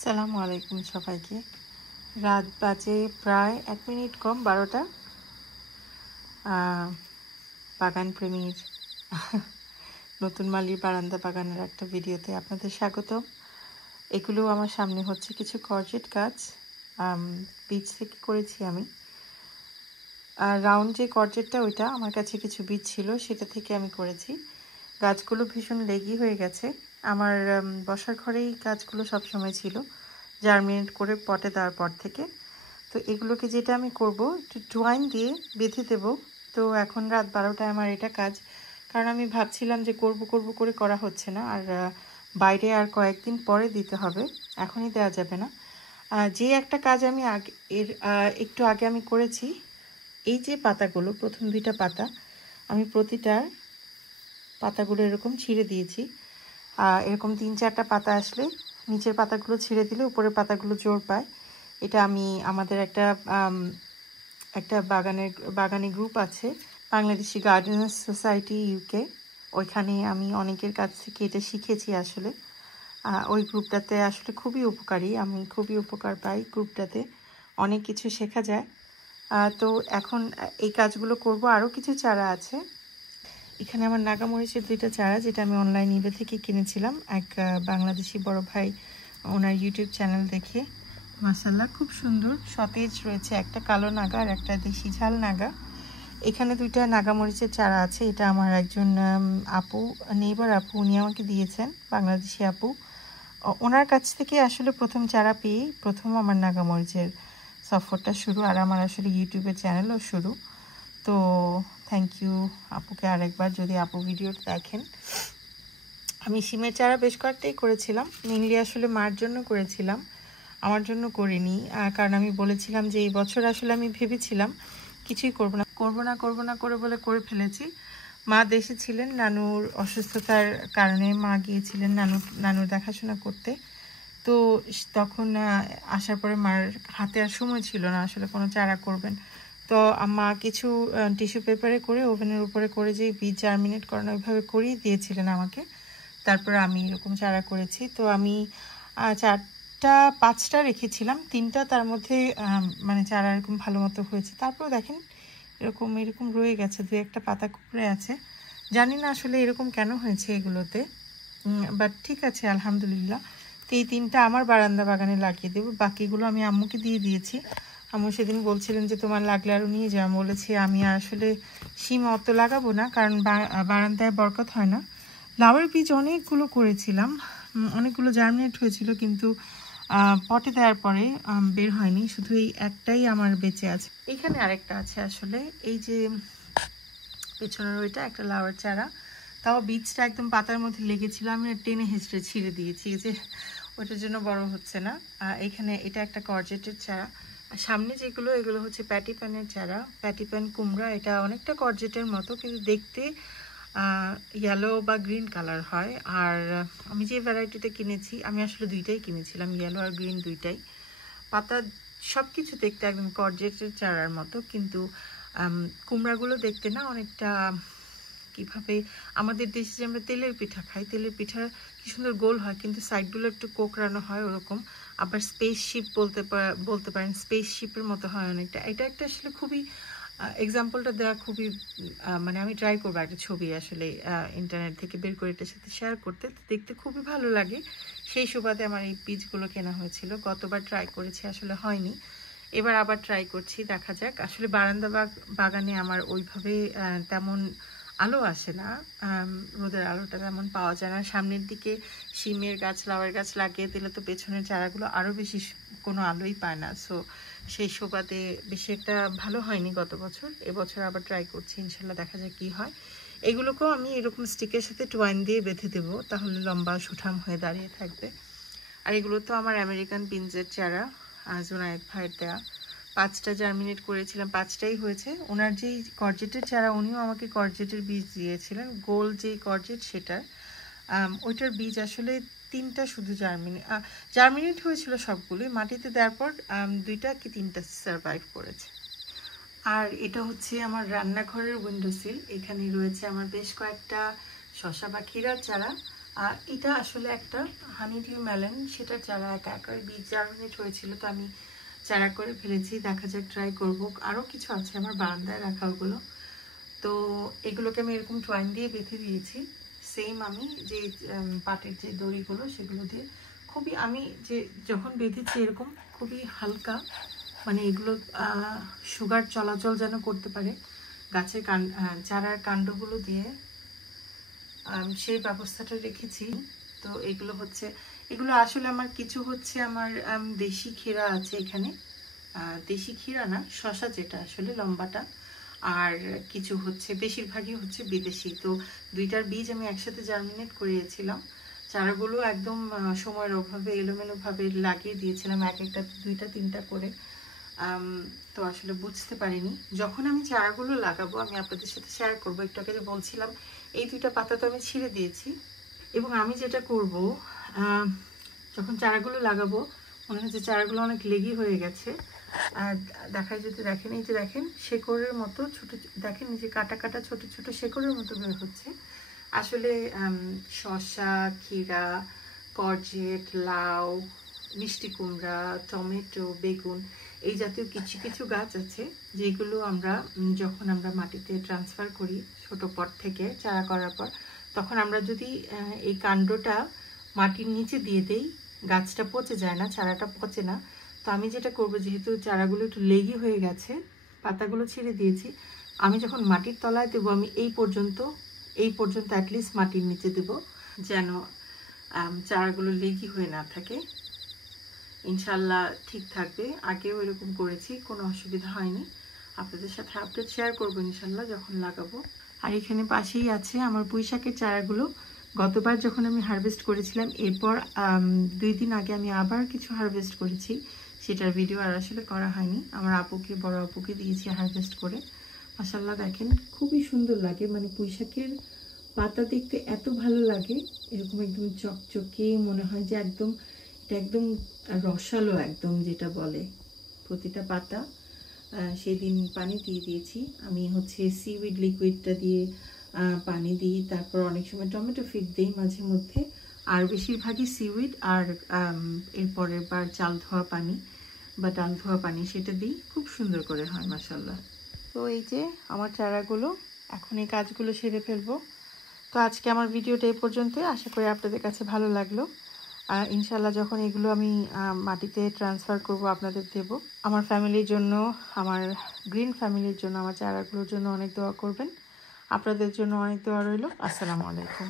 আসসালামু আলাইকুম সবাইকে। রাত বাজে প্রায় 1 মিনিট কম 12টা। বাগান প্রেমীর নতুন মালির বারান্দা বাগানের একটা ভিডিওতে আপনাদের স্বাগতম। এগুলো আমার সামনে হচ্ছে কিছু কর্জেট গাছ, বীজ থেকে করেছি আমি। রাউন্ড যে কর্জেটটা ওইটা আমার কাছে কিছু বীজ ছিল, সেটা থেকে আমি করেছি। গাছগুলো ভীষণ লেগি হয়ে গেছে। আমার বসার ঘরেই গাছগুলো সবসময় ছিল, জার্মিনেট করে পটে দেওয়ার পর থেকে। তো এগুলোকে যেটা আমি করব, একটু টুয়াইন দিয়ে বেঁধে দেব। তো এখন রাত 12টায় আমার এটা কাজ, কারণ আমি ভাবছিলাম যে করব করে করা হচ্ছে না, আর বাইরে আর কয়েকদিন পরে দিতে হবে, এখনই দেওয়া যাবে না। যে একটা কাজ আমি একটু আগে আমি করেছি, এই যে পাতাগুলো, প্রথম 2টা পাতা আমি প্রতিটার পাতাগুলো এরকম ছিঁড়ে দিয়েছি। এরকম 3-4টা পাতা আসলে নিচের পাতাগুলো ছিঁড়ে দিলে উপরের পাতাগুলো জোর পায়। এটা আমি আমাদের একটা বাগানি গ্রুপ আছে, বাংলাদেশি গার্ডেনার্স সোসাইটি ইউকে, ওইখানে আমি অনেকের কাছ থেকে এটা শিখেছি আসলে। ওই গ্রুপটাতে আসলে খুবই উপকারী, আমি খুবই উপকার পাই গ্রুপটাতে, অনেক কিছু শেখা যায়। তো এখন এই কাজগুলো করব। আরও কিছু চারা আছে এখানে, আমার নাগামরিচের 2টা চারা, যেটা আমি অনলাইন ইবে থেকে কিনেছিলাম এক বাংলাদেশি বড় ভাই, ওনার ইউটিউব চ্যানেল দেখে। মাশাআল্লাহ খুব সুন্দর সতেজ রয়েছে, একটা কালো নাগা আর একটা দেশি ঝাল নাগা। এখানে 2টা নাগামরিচের চারা আছে, এটা আমার একজন আপু, নেইবার আপু, উনি আমাকে দিয়েছেন, বাংলাদেশি আপু। ওনার কাছ থেকে আসলে প্রথম চারা পেয়ে প্রথম আমার নাগামরিচের সফরটা শুরু, আর আমার আসলে ইউটিউবের চ্যানেলও শুরু। তো থ্যাংক ইউ আপুকে আরেকবার, যদি আপু ভিডিওটা দেখেন। আমি সিমের চারা বেশ কয়েকটাই করেছিলাম, মেনলি আসলে মার জন্য করেছিলাম, আমার জন্য করিনি। কারণ আমি বলেছিলাম যে এই বছর আসলে আমি ভেবেছিলাম কিছুই করব না করে বলে করে ফেলেছি। মা দেশে ছিলেন, নানুর অসুস্থতার কারণে মা গিয়েছিলেন নানুর দেখাশোনা করতে। তো তখন আসার পরে মার হাতে আর সময় ছিল না আসলে কোনো চারা করবেন। তো মা কিছু টিস্যু পেপারে করে ওভেনের উপরে করে যে বীজ জার্মিনেট করানো ওইভাবে করিয়ে দিয়েছিলেন আমাকে। তারপরে আমি এরকম চারা করেছি। তো আমি 4টা-5টা রেখেছিলাম, 3টা তার মধ্যে মানে চারা এরকম ভালো মতো হয়েছে। তারপর দেখেন এরকম রয়ে গেছে, 2-1টা পাতা কুকড়ে আছে, জানি না আসলে এরকম কেন হয়েছে এগুলোতে, বাট ঠিক আছে আলহামদুলিল্লাহ। তো এই 3টা আমার বারান্দা বাগানে লাগিয়ে দেবো, বাকিগুলো আমি আম্মুকে দিয়ে দিয়েছি। আম্মু সেদিন বলছিলেন যে তোমার লাগলে আরও নিয়ে যাও, বলেছি আমি আসলে শিম অত লাগাবো না, কারণ বারান্দায় বরকত হয় না। লাউয়ের বীজ অনেকগুলো করেছিলাম, অনেকগুলো জার্মিনেট হয়েছিল, কিন্তু পটে দেওয়ার পরে বের হয়নি, শুধু এই একটাই আমার বেঁচে আছে। এখানে আরেকটা আছে আসলে, এই যে পেছনের ওইটা একটা লাউয়ের চারা, তাও বীজটা একদম পাতার মধ্যে লেগেছিল, আমি টেনে হেঁচড়ে ছিঁড়ে দিয়েছি যে ওটার জন্য বড় হচ্ছে না। এখানে এটা একটা কর্জেটের চারা। সামনে যেগুলো, এগুলো হচ্ছে প্যাটিপ্যানের চারা, প্যাটিপ্যান কুমড়া। এটা অনেকটা কর্জেটের মতো, কিন্তু দেখতে ইয়েলো বা গ্রিন কালার হয়। আর আমি যে ভ্যারাইটিটা কিনেছি, আমি আসলে 2টাই কিনেছিলাম, ইয়েলো আর গ্রিন 2টাই। পাতা সব কিছু দেখতে একদম কর্জেটের চারার মতো, কিন্তু কুমড়াগুলো দেখতে না অনেকটা কিভাবে আমাদের দেশে যে আমরা তেলের পিঠা খাই, তেলের পিঠা কি সুন্দর গোল হয়, কিন্তু সাইডগুলো একটু কোকড়ানো হয় ওরকম। আবার স্পেসশিপ বলতে পারেন, স্পেসশিপের মতো হয় অনেকটা। এটা একটা আসলে খুবই এক্সাম্পলটা দেওয়া খুবই মানে আমি ট্রাই করবো একটা ছবি আসলে ইন্টারনেট থেকে বের করে এটার সাথে শেয়ার করতে, দেখতে খুবই ভালো লাগে। সেই সুবাদে আমার এই বীজগুলো কেনা হয়েছিল। গতবার ট্রাই করেছি, আসলে হয়নি, এবার আবার ট্রাই করছি, দেখা যাক। আসলে বারান্দা বাগানে আমার ওইভাবে তেমন আলো আসে না, রোদের আলোটা তেমন পাওয়া যায় না। সামনের দিকে শিমের গাছ, লাউয়ের গাছ লাগিয়ে দিলে তো পেছনের চারাগুলো আরও বেশি কোনো আলোই পায় না। সো সেই সুবাদে বেশি একটা ভালো হয়নি গত বছর। এবছর আবার ট্রাই করছি, ইনশাল্লাহ দেখা যাক কি হয়। এগুলোকেও আমি এরকম স্টিকের সাথে টুয়াইন দিয়ে বেঁধে দেবো, তাহলে লম্বা সুঠাম হয়ে দাঁড়িয়ে থাকবে। আর এগুলো তো আমার আমেরিকান বিনসের চারা, জুনায়েদ ভাইয়ের দেয়া। 5টা জার্মিনেট করেছিলাম, 5টাই হয়েছে। ওনার যেই কর্জেটের চারা, উনিও আমাকে কর্জেটের বীজ দিয়েছিলেন, গোল যেই কর্জেট সেটার, ওইটার বীজ আসলে 3টা শুধু জার্মিনেট হয়েছিল সবগুলোই, মাটিতে দেওয়ার পর 2টা কি 3টা সারভাইভ করেছে। আর এটা হচ্ছে আমার রান্নাঘরের উইন্ডোসিল, এখানে রয়েছে আমার বেশ কয়েকটা শসা বা ক্ষীরার চারা। আর এটা আসলে একটা হানিডিউ মেলন, সেটার চারা একা একা বীজ জার্মিনেট হয়েছিল, তো আমি চারা করে ফেলেছি। দেখা যাক, ট্রাই করব। আরও কিছু আছে আমার বারান্দায় রাখা, ওগুলো তো এগুলোকে আমি এরকম টয়েন দিয়ে বেঁধে দিয়েছি। সেম আমি যে পাটের যে দড়িগুলো সেগুলো দিয়ে খুবই, আমি যে যখন বেঁধেছি এরকম খুবই হালকা, মানে এগুলো সুগার চলাচল যেন করতে পারে গাছের চারার কাণ্ডগুলো দিয়ে, সেই ব্যবস্থাটা রেখেছি। তো এগুলো আসলে আমার কিছু হচ্ছে আমার দেশি ক্ষীরা আছে এখানে, দেশি ক্ষীরা না, শসা যেটা আসলে লম্বাটা, আর কিছু হচ্ছে, বেশিরভাগই হচ্ছে বিদেশি। তো দুইটার বীজ আমি একসাথে জার্মিনেট করিয়েছিলাম। চারাগুলো একদম সময়ের অভাবে এলোমেলোভাবে লাগিয়ে দিয়েছিলাম, এক একটা, দুইটা, তিনটা করে। তো আসলে বুঝতে পারিনি। যখন আমি চারাগুলো লাগাবো আমি আপনাদের সাথে শেয়ার করবো। একটু আগে যে বলছিলাম, এই দুইটা পাতা তো আমি ছিঁড়ে দিয়েছি, এবং আমি যেটা করব, যখন চারাগুলো লাগাবো মনে হচ্ছে চারাগুলো অনেক লেগি হয়ে গেছে। আর দেখায় যদি দেখেন, এই যে দেখেন শেকড়ের মতো ছোট, দেখেন এই যে কাটা কাটা ছোট ছোট শেকড়ের মতো বের হচ্ছে। আসলে শসা, ক্ষীরা, করজেট, লাউ, মিষ্টি কুমড়া, টমেটো, বেগুন, এই জাতীয় কিছু কিছু গাছ আছে যেগুলো আমরা যখন আমরা মাটিতে ট্রান্সফার করি ছোট পট থেকে চারা করার পর, তখন আমরা যদি এই কাণ্ডটা মাটির নিচে দিয়ে দেই, গাছটা পচে যায় না, চারাটা পচে না। তো আমি যেটা করব, যেহেতু চারাগুলো একটু লেগি হয়ে গেছে, পাতাগুলো ছিঁড়ে দিয়েছি, আমি যখন মাটির তলায় দেবো আমি এই পর্যন্ত অ্যাটলিস্ট মাটির নিচে দেব, যেন চারাগুলো লেগি হয়ে না থাকে। ইনশাল্লাহ ঠিক থাকবে। আগেও এরকম করেছি, কোনো অসুবিধা হয়নি। আপনাদের সাথে আপডেট শেয়ার করবো ইনশাল্লাহ যখন লাগাবো। আর এখানে পাশেই আছে আমার পুঁই শাকের চারাগুলো। গতবার যখন আমি হারভেস্ট করেছিলাম, এরপর 2 দিন আগে আমি আবার কিছু হারভেস্ট করেছি, সেটার ভিডিও আর আসলে করা হয়নি। আমার আপুকে, বড় আপুকে দিয়েছি হারভেস্ট করে। মাশাআল্লাহ দেখেন খুবই সুন্দর লাগে, মানে পুঁই শাকের পাতা দেখতে এত ভালো লাগে, এরকম একদম চকচকে, মনে হয় যে একদম এটা একদম রসালো, একদম যেটা বলে প্রতিটা পাতা। সেদিন পানি দিয়ে দিয়েছি আমি, হচ্ছে সিউইড লিকুইডটা দিয়ে পানি দিই, তারপর অনেক সময় টমেটো ফিড দিই মাঝে মধ্যে, আর বেশিরভাগই সিউইড, আর এরপরের বার চাল ধোয়া পানি বা ডাল ধোয়া পানি সেটা দিই, খুব সুন্দর করে হয় মাশাআল্লাহ। তো এই যে আমার চারাগুলো, এখন এই কাজগুলো সেরে ফেলবো। তো আজকে আমার ভিডিওটা এই পর্যন্তই। আশা করি আপনাদের কাছে ভালো লাগলো। আর ইনশাল্লাহ যখন এগুলো আমি মাটিতে ট্রান্সফার করব আপনাদের দেব। আমার ফ্যামিলির জন্য, আমার গ্রিন ফ্যামিলির জন্য, আমার চারাগুলোর জন্য অনেক দোয়া করবেন। আপনাদের জন্য অনেক দোয়া রইল। আসসালামু আলাইকুম।